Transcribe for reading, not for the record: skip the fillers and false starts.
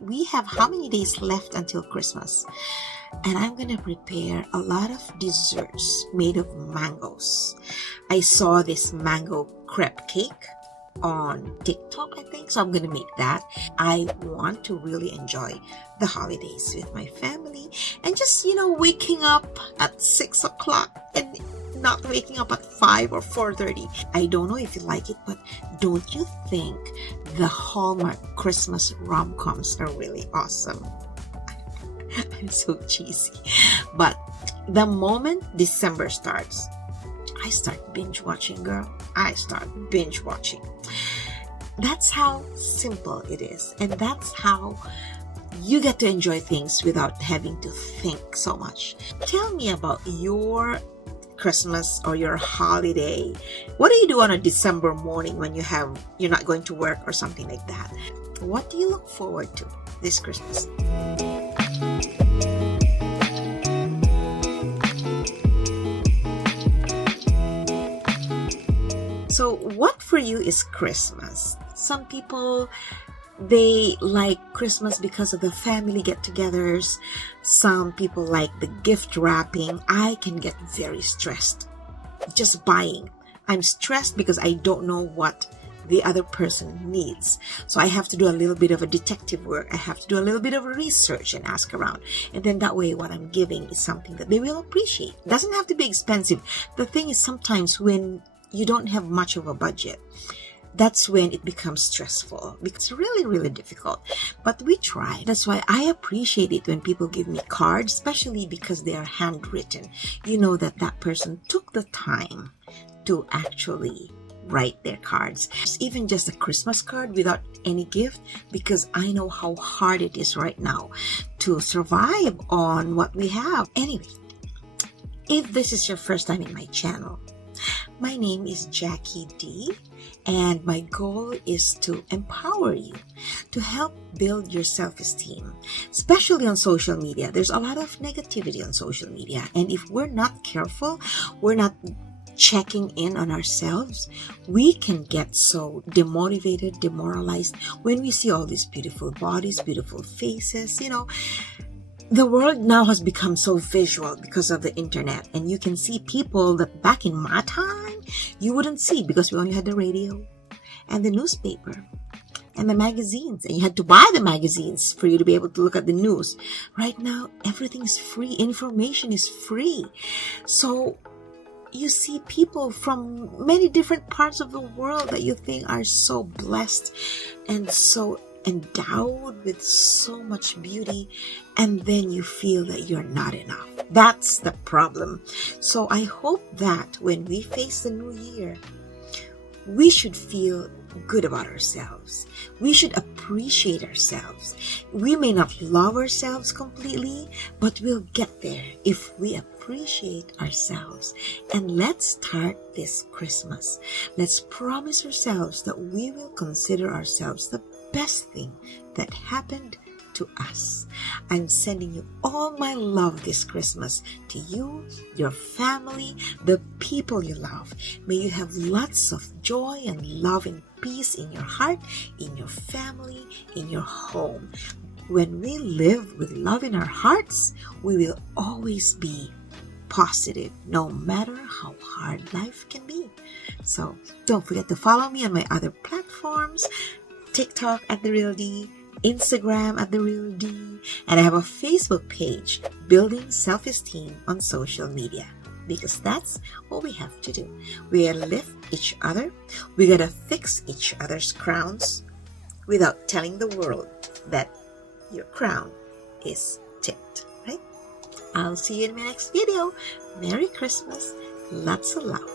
we have how many days left until Christmas? And I'm gonna prepare a lot of desserts made of mangoes. I saw this mango crepe cake on TikTok, I think, so I'm gonna make that. I want to really enjoy the holidays with my family and just, waking up at 6 o'clock and not waking up at 5 or 4:30. I don't know if you like it, but don't you think the Hallmark Christmas rom-coms are really awesome? I'm so cheesy. But the moment December starts, I start binge watching, girl. I start binge watching. That's how simple it is. And that's how you get to enjoy things without having to think so much. Tell me about your Christmas or your holiday. What do you do on a December morning when you're not going to work or something like that? What do you look forward to this Christmas? So what for you is Christmas? Some people, they like Christmas because of the family get-togethers. Some people like the gift wrapping. I can get very stressed just buying. I'm stressed because I don't know what the other person needs. So I have to do a little bit of a detective work. I have to do a little bit of research and ask around. And then that way what I'm giving is something that they will appreciate. It doesn't have to be expensive. The thing is, sometimes when you don't have much of a budget, that's when it becomes stressful because it's really, really difficult. But we try. That's why I appreciate it when people give me cards, especially because they are handwritten. You know that person took the time to actually write their cards. Even just a Christmas card without any gift, because I know how hard it is right now to survive on what we have. Anyway, if this is your first time in my channel, my name is Jackie D, and my goal is to empower you, to help build your self-esteem, especially on social media. There's a lot of negativity on social media, and if we're not careful, we're not checking in on ourselves, we can get so demotivated, demoralized when we see all these beautiful bodies, beautiful faces. The world now has become so visual because of the internet, and you can see people that back in my time you wouldn't see, because we only had the radio and the newspaper and the magazines, and you had to buy the magazines for you to be able to look at the news. Right now, everything is free. Information is free. So you see people from many different parts of the world that you think are so blessed and so endowed with so much beauty, and then you feel that you're not enough. That's the problem. So I hope that when we face the new year, we should feel good about ourselves. We should appreciate ourselves. We may not love ourselves completely, but we'll get there if we appreciate ourselves. And let's start this Christmas. Let's promise ourselves that we will consider ourselves the best thing that happened to us. I'm sending you all my love this Christmas, to you, your family, the people you love. May you have lots of joy and love and peace in your heart, in your family, in your home. When we live with love in our hearts, we will always be positive, no matter how hard life can be. So don't forget to follow me on my other platforms: TikTok at The Real D, Instagram at The Real D, and I have a Facebook page, Building Self-Esteem on Social Media, because that's what we have to do. We gotta lift each other. We gotta fix each other's crowns without telling the world that your crown is tipped, right? I'll see you in my next video. Merry Christmas. Lots of love.